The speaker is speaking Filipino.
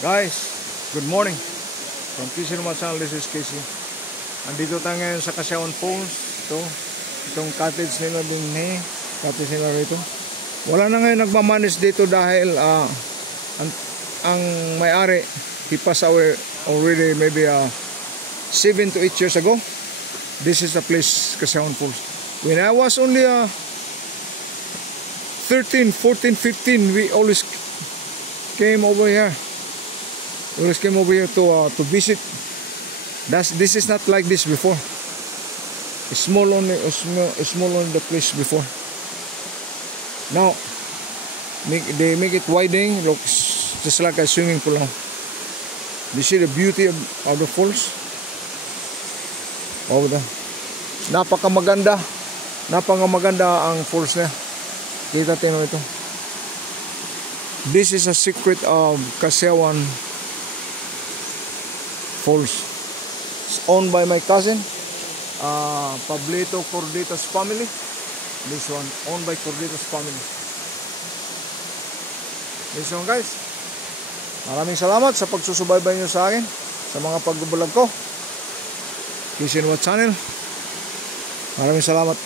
Guys, good morning. From Kishin Channel, this is Casey. Andito tayo ngayon sa Kasyawan Falls. Itong cottage nila din cottage nila rito. Wala na ngayon nagmamanis dito dahil ang may-ari, he passed away already maybe 7 to 8 years ago. This is the place, Kasyawan Falls. When I was only 13, 14, 15, we always came over here. We always came over here to visit. This is not like this before. It's small only the place before. Now they make it widening. Looks just like a swimming pool now. You see the beauty of the falls over there. Napakamaganda ang falls niya. Kita tayo ito. This is a secret of Kasyawan Falls. It's owned by my cousin, Pablito Cordita's family. This one, owned by Cordita's family. This one, guys. Maraming salamat sa pagsusubaybay nyo sa akin, sa mga pag-vlog ko. Kishin Channel. Maraming salamat.